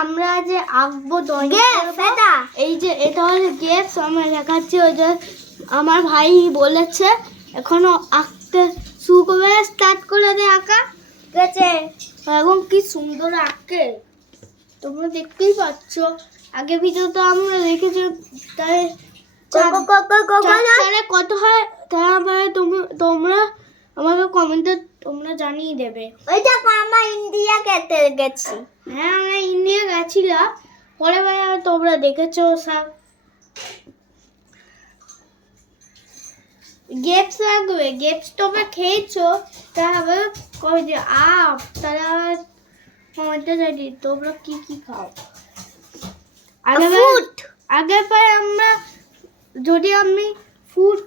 আমরা যে আঁকবো এই যে এটা হলো গেপস আমরা দেখাচ্ছি। ওই যে আমার ভাই বলেছে এখনো আঁকতে শুরু করবে, স্টার্ট করে দে আঁকা। ঠিক আছে, এবং কি সুন্দর আঁকে তোমরা দেখতেই পাচ্ছ। আগে ভিডিওতে আমরা দেখেছি তাই কত হয় তারপরে তোমরা আমাকে কমেন্টে তোমরা জানিয়ে দেবে। ওই দেখো আমরা ইন্ডিয়া গেছি। হ্যাঁ আমরা ইন্ডিয়া গেছিলাম, পরে তোমরা দেখেছো সব। গেপস লাগবে, গেপস তোমরা খেয়েছো তাহলে কই যে তারা কমেন্টে জানি তোমরা কি কি খাও। আগে পারে আমরা যদি আমি ফুড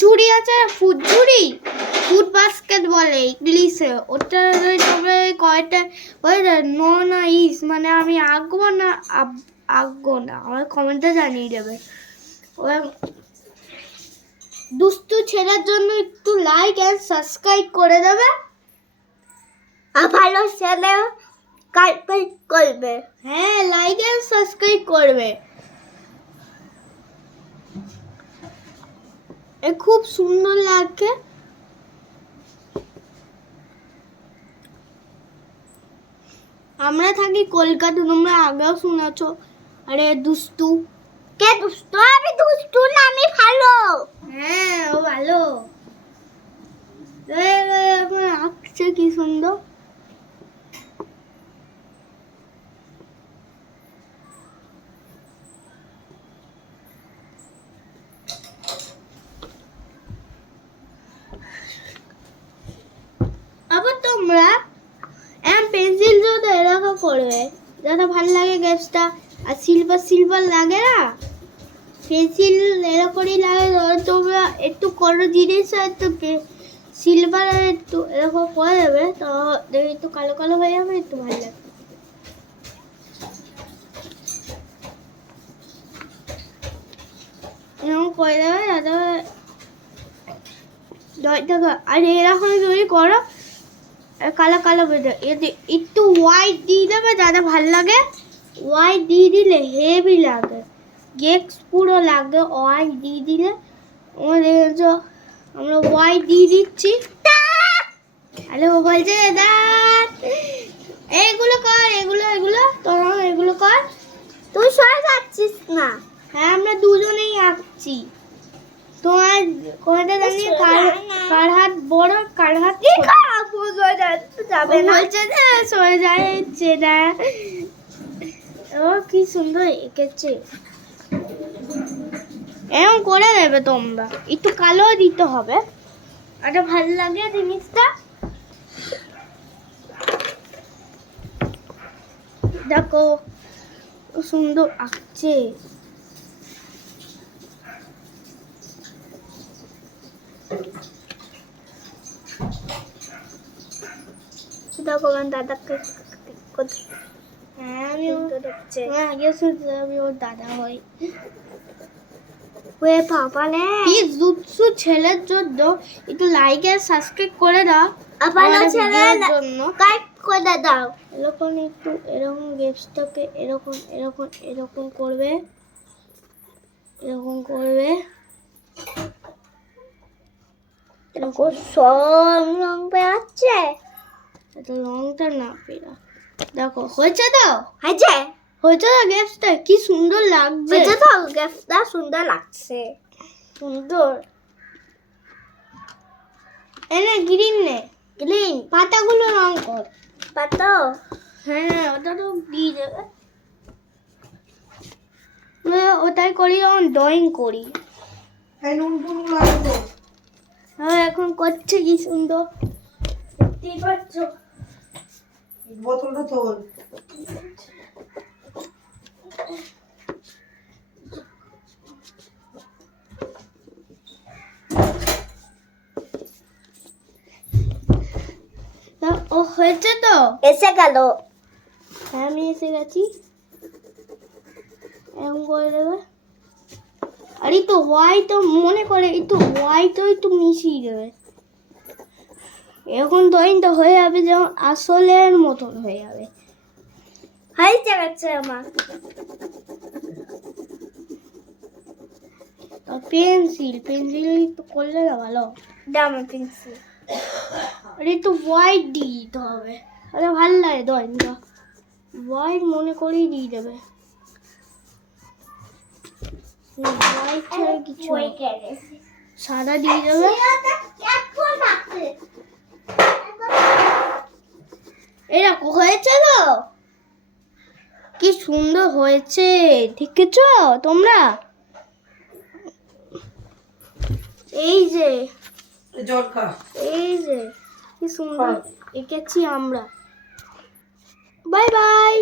ঝুড়ি আছে, ফুড বাস্কেট বলে ইংলিশে, ওটা তোমরা কয়টা না ইস মানে আমি আঁকবো না আমার কমেন্টে জানিয়ে দেবে। দুষ্টু ছেলের জন্য একটু লাইক এন্ড সাবস্ক্রাইব করে দেবে, আর ভালো ছেলে করবে। হ্যাঁ লাইক এন্ড সাবস্ক্রাইব করবে। খুব সুন্দর লাগে। আমরা থাকি কলকাতা, তোমরা আগেও শুনেছো। আরে দুষ্টু কে? দুষ্টু আমি দুষ্টু না, আমি ভালো। হ্যাঁ ও ভালো। আঁকছে কি সুন্দর। আবার তোমরা পেন্সিল যদি এরকম করবে যাতে ভালো লাগে গেপসটা। আর সিলভার লাগে না, পেন্সিল এরকমই লাগে। তোমরা একটু কোনো জিনিস একটু সিলভার একটু এরকম করে দেবে, তো একটু কালো কালো হয়ে যাবে, একটু ভালো লাগবে। এরকম করে দেবে আর এরকম যদি করো কালো কালো বেরো। এতে একটু হোয়াইট দিয়ে দেবে যাতে ভালো লাগে। হোয়াইট দিয়ে দিলে হেভি লাগে, গেপস পুরো লাগে। হোয়াইট দিয়ে দিলে আমরা হোয়াইট দিয়ে দিচ্ছি। আরে ও বলছে এইগুলো কর, এগুলো তোরা এগুলো কর। তুই সরে যাচ্ছিস না। হ্যাঁ আমরা দুজনেই আঁকছি। তোমার কোনটা জানি কার হাত বড় কার হাত যাবে না, বলছে যে সরে যাচ্ছে না। ও কি সুন্দর এঁকেছে। এরকম করে দেবে তোমরা, একটু কালো দিতে হবে, এটা ভালো লাগে জিনিসটা। দেখো সুন্দর আঁকছে। দেখো দাদাকে আমি ওর দাদা হই। ছেলের জন্য একটু লাইক আর সাবস্ক্রাইব করে দাও, করে দাও। এরকম একটু এরকম গেপসটাকে এরকম এরকম এরকম করবে, এরকম করবে। এরকম সব রং পেয়াচ্ছে, এটা রংটা না পেরা। দেখো হয়েছে তো, হয়েছে তো গেপসটা কি সুন্দর লাগছে। হয়েছে তো গেপসটা সুন্দর লাগছে, সুন্দর। এনে গ্রিন পাতাগুলো রং কর। পাতা হ্যাঁ ওটা তো দিয়ে দেবে। ওটাই করি যখন ড্রয়িং করি। হ্যাঁ এখন করছে কি সুন্দর, দেখতেই পাচ্ছ। বোতলটা তোল। ও হয়েছে তো, এসে গেল। হ্যাঁ আমি এসে গেছি। এরকম করে দেবে। আর একটু হোয়াইট মনে করে একটু হোয়াইট একটু মিশিয়ে দেবে। এখন ড্রয়িংটা হয়ে যাবে যেমন আসলের মতন হয়ে যাবে। হাই চালাচ্ছে আমার পেন্সিল তো করলে না ভালো দামে পেন্সিল আরে তো হোয়াইট দিয়ে দিতে হবে আরে ভালো লাগে ড্রয়িংটা হোয়াইট মনে করেই দিয়ে দেবে হোয়াইট ছাড়া কিছু সাদা দিয়ে দেবে এরকম হয়েছে তো কি সুন্দর হয়েছে দেখেছো তোমরা এই যে এই যে কি সুন্দর এঁকেছি আমরা বাই বাই